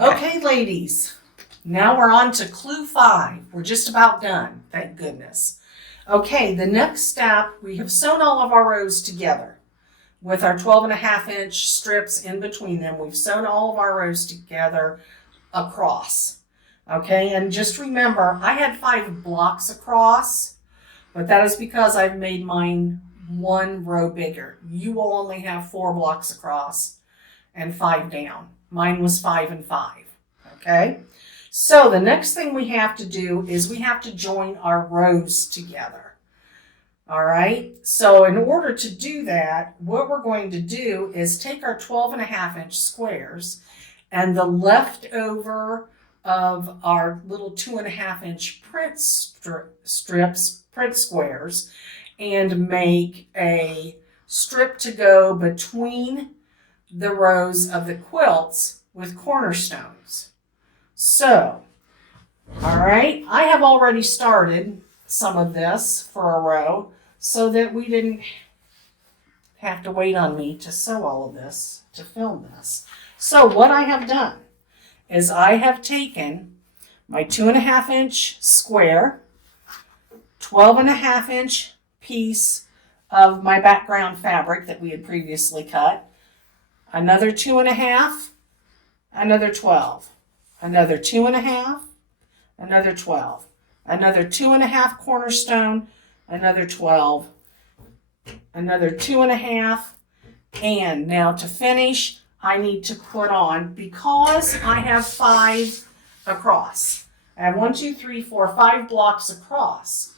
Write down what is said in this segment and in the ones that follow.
Okay, ladies, now we're on to clue 5. We're just about done, thank goodness. Okay, the next step, we have sewn all of our rows together with our 12.5-inch strips in between them. We've sewn all of our rows together across. Okay, and just remember, I had 5 blocks across, but that is because I've made mine 1 row bigger. You will only have 4 blocks across and 5 down. Mine was 5 and 5, okay? So the next thing we have to do is we have to join our rows together, all right? So in order to do that, what we're going to do is take our 12.5-inch squares and the leftover of our little 2.5-inch print strips, print squares, and make a strip to go between the rows of the quilts with cornerstones. So, all right, I have already started some of this for a row so that we didn't have to wait on me to sew all of this, to film this. So what I have done is I have taken my 2.5-inch square, 12.5-inch piece of my background fabric that we had previously cut, another 2.5, another 12, another 2.5, another 12, another 2.5 cornerstone, another 12, another 2.5, and now to finish, I need to put on, because I have 5 across. I have 1, 2, 3, 4, 5 blocks across.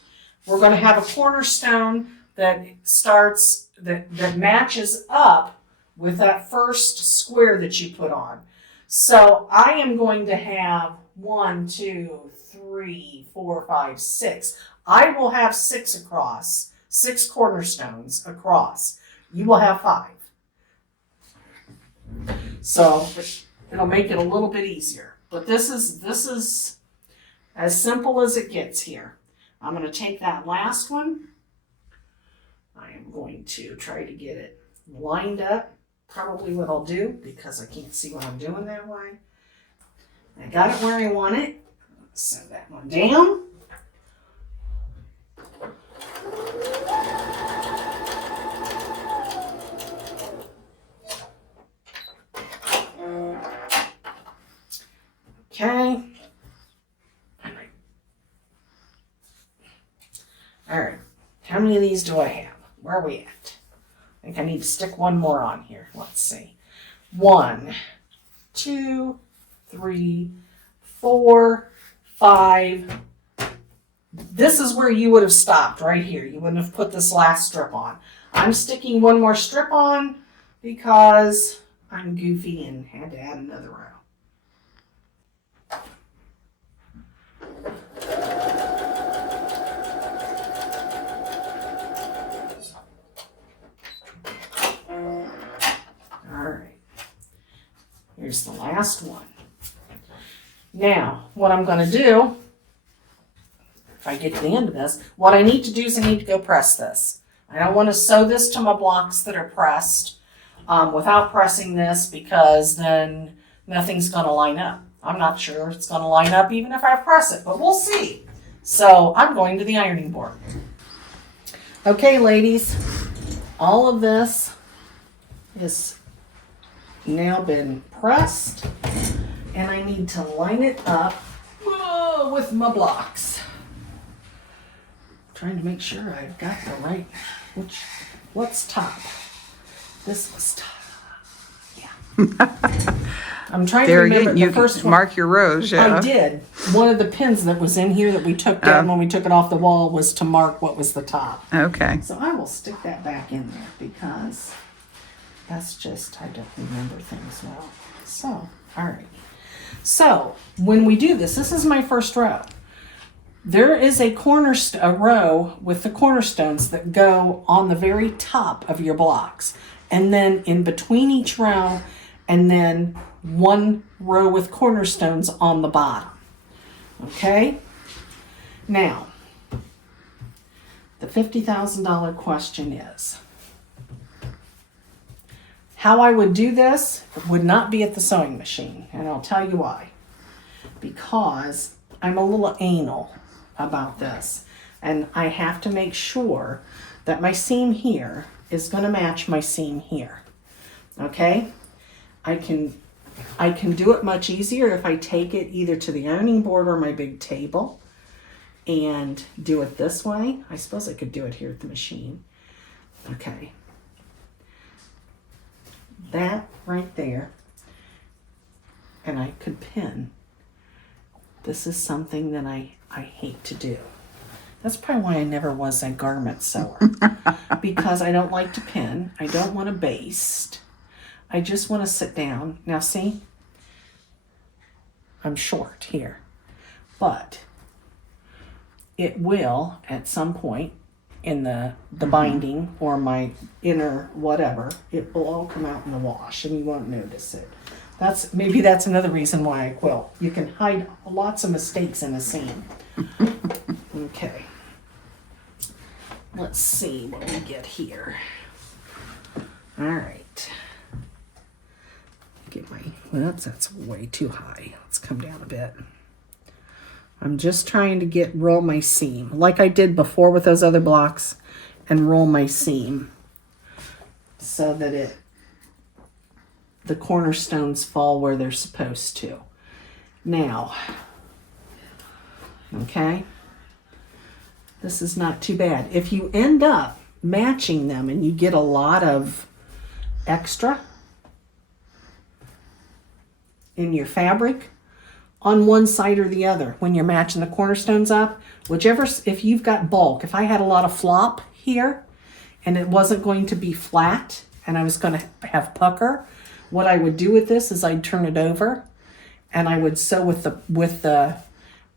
We're going to have a cornerstone that starts, that matches up with that first square that you put on. So I am going to have 1, 2, 3, 4, 5, 6. I will have 6 across, 6 cornerstones across. You will have 5. So it'll make it a little bit easier. But this is as simple as it gets here. I'm going to take that last one. I am going to try to get it lined up. Probably what I'll do, because I can't see what I'm doing that way. I got it where I want it. Set that one down. Okay. All right. How many of these do I have? Where are we at? I think I need to stick one more on here. Let's see. 1, 2, 3, 4, 5. This is where you would have stopped right here. You wouldn't have put this last strip on. I'm sticking one more strip on because I'm goofy and had to add another row. Here's the last one. Now, what I'm going to do, if I get to the end of this, what I need to do is I need to go press this. I don't want to sew this to my blocks that are pressed without pressing this, because then nothing's going to line up. I'm not sure it's going to line up even if I press it, but we'll see. So I'm going to the ironing board. Okay, ladies, all of this is now been pressed, and I need to line it up with my blocks. I'm trying to make sure I've got the right, what's top? This was top. Yeah. I'm trying to remember the first one. Mark your rows, yeah. I did. One of the pins that was in here that we took down when we took it off the wall was to mark what was the top. Okay. So I will stick that back in there because that's just, I don't remember things well. So, all right. So, when we do this, this is my first row. There is a row with the cornerstones that go on the very top of your blocks. And then in between each row, and then one row with cornerstones on the bottom. Okay? Now, the $50,000 question is, How I would do this would not be at the sewing machine, and I'll tell you why. Because I'm a little anal about this, and I have to make sure that my seam here is going to match my seam here. Okay? I can do it much easier if I take it either to the ironing board or my big table and do it this way. I suppose I could do it here at the machine. Okay. That right there. And I could pin. This is something that I hate to do. That's probably why I never was a garment sewer. Because I don't like to pin. I don't want to baste. I just want to sit down. Now see, I'm short here, but it will at some point in the binding or my inner whatever, it will all come out in the wash and you won't notice it. Maybe that's another reason why I quilt. You can hide lots of mistakes in a seam. Okay. Let's see what we get here. All right. That's way too high. Let's come down a bit. I'm just trying to roll my seam like I did before with those other blocks, and roll my seam so that the cornerstones fall where they're supposed to. Now, okay, this is not too bad. If you end up matching them and you get a lot of extra in your fabric on one side or the other when you're matching the cornerstones up, if you've got bulk, if I had a lot of flop here and it wasn't going to be flat and I was going to have pucker, what I would do with this is I'd turn it over and I would sew with the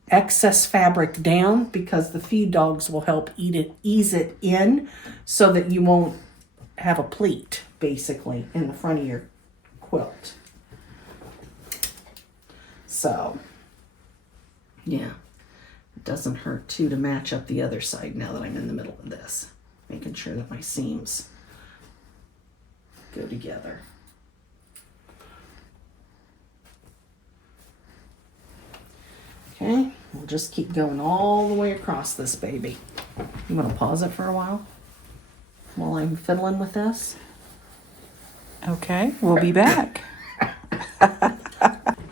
excess fabric down, because the feed dogs will help ease it in so that you won't have a pleat basically in the front of your quilt. So, yeah, it doesn't hurt too to match up the other side now that I'm in the middle of this, making sure that my seams go together. Okay, we'll just keep going all the way across this baby. You want to pause it for a while I'm fiddling with this? Okay, we'll be back.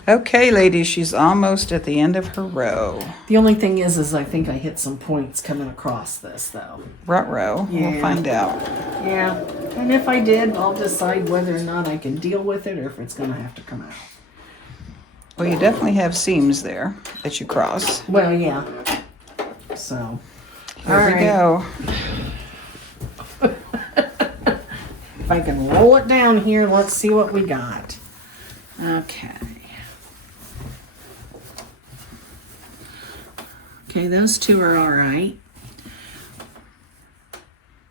Okay, ladies, she's almost at the end of her row. The only thing is I think I hit some points coming across this, though. Ruh-roh. Yeah. We'll find out. Yeah, and if I did, I'll decide whether or not I can deal with it or if it's going to have to come out. Well, you definitely have seams there that you cross. Well, yeah. So, Here we go. If I can roll it down here, let's see what we got. Okay. Okay, those two are all right.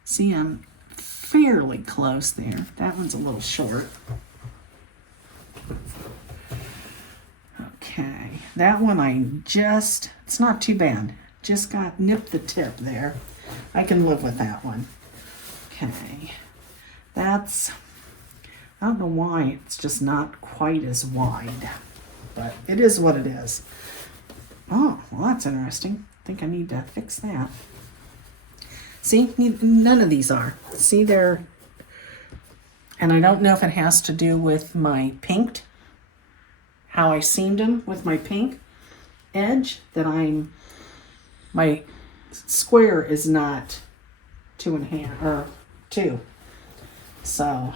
See, I'm fairly close there. That one's a little short. Okay, that one it's not too bad. Just nipped the tip there. I can live with that one. Okay, I don't know why it's just not quite as wide, but it is what it is. Oh, well, that's interesting. I think I need to fix that. See, none of these are. See, and I don't know if it has to do with my pinked, how I seamed them with my pink edge, that my square is not 2.5 or 2. So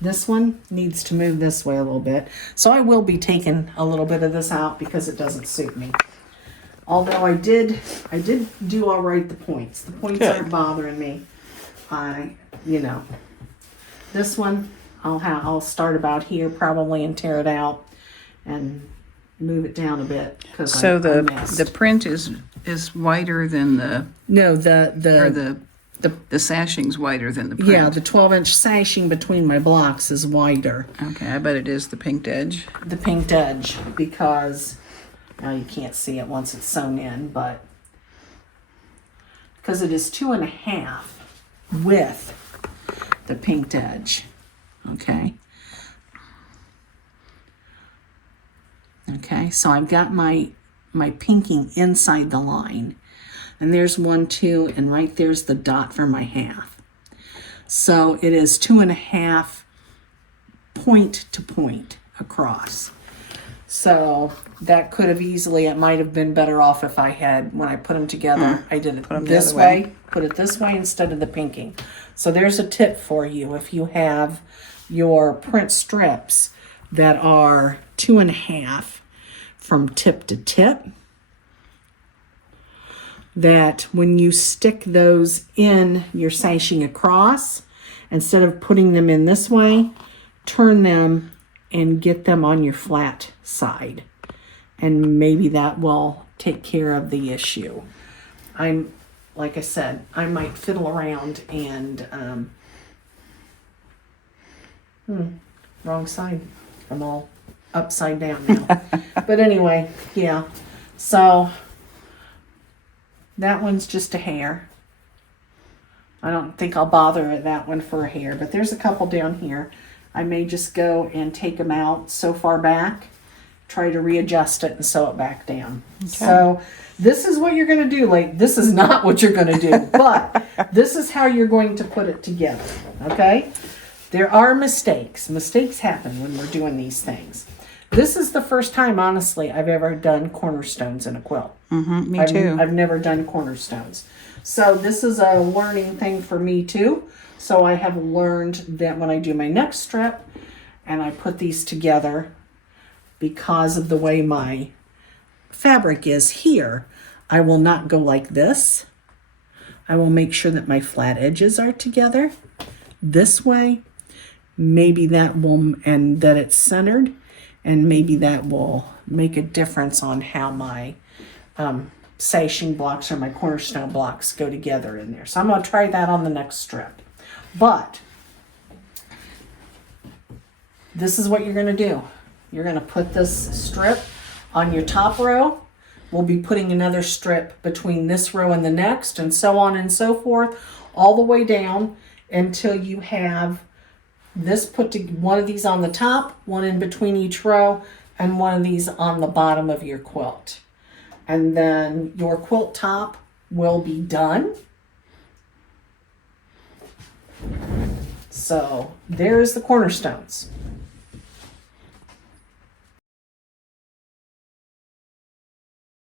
this one needs to move this way a little bit. So I will be taking a little bit of this out because it doesn't suit me. Although I did do all right the points. The points aren't bothering me. This one I'll start about here probably and tear it out and move it down a bit because the print is wider than the the sashing's wider than the print. Yeah, the 12-inch sashing between my blocks is wider. Okay, I bet it is the pinked edge. The pinked edge, because now you can't see it once it's sewn in, but because it is 2.5 width the pinked edge. Okay. Okay, so I've got my pinking inside the line. And there's 1, 2, and right there's the dot for my half. So it is 2.5 point to point across. So that could have easily, it might have been better off if I had, when I put them together, I did it this way, put it this way instead of the pinking. So there's a tip for you. If you have your print strips that are 2.5 from tip to tip, that when you stick those in your sashing across, instead of putting them in this way, turn them and get them on your flat side. And maybe that will take care of the issue. Like I said, I might fiddle around and, wrong side. I'm all upside down now. But anyway, yeah. So that one's just a hair. I don't think I'll bother at that one for a hair, but there's a couple down here. I may just go and take them out so far back, try to readjust it and sew it back down. Okay. So this is what you're going to do. Like, this is not what you're going to do, but this is how you're going to put it together. Okay. There are mistakes. Mistakes happen when we're doing these things. This is the first time, honestly, I've ever done cornerstones in a quilt. Me too. I've never done cornerstones. So this is a learning thing for me too. So I have learned that when I do my next strip and I put these together, because of the way my fabric is here, I will not go like this. I will make sure that my flat edges are together this way. Maybe that will, and that it's centered, and maybe that will make a difference on how my sashing blocks or my cornerstone blocks go together in there. So I'm going to try that on the next strip. But this is what you're going to do. You're going to put this strip on your top row. We'll be putting another strip between this row and the next, and so on and so forth, all the way down until you have this one of these on the top, one in between each row, and one of these on the bottom of your quilt. And then your quilt top will be done. So there's the cornerstones.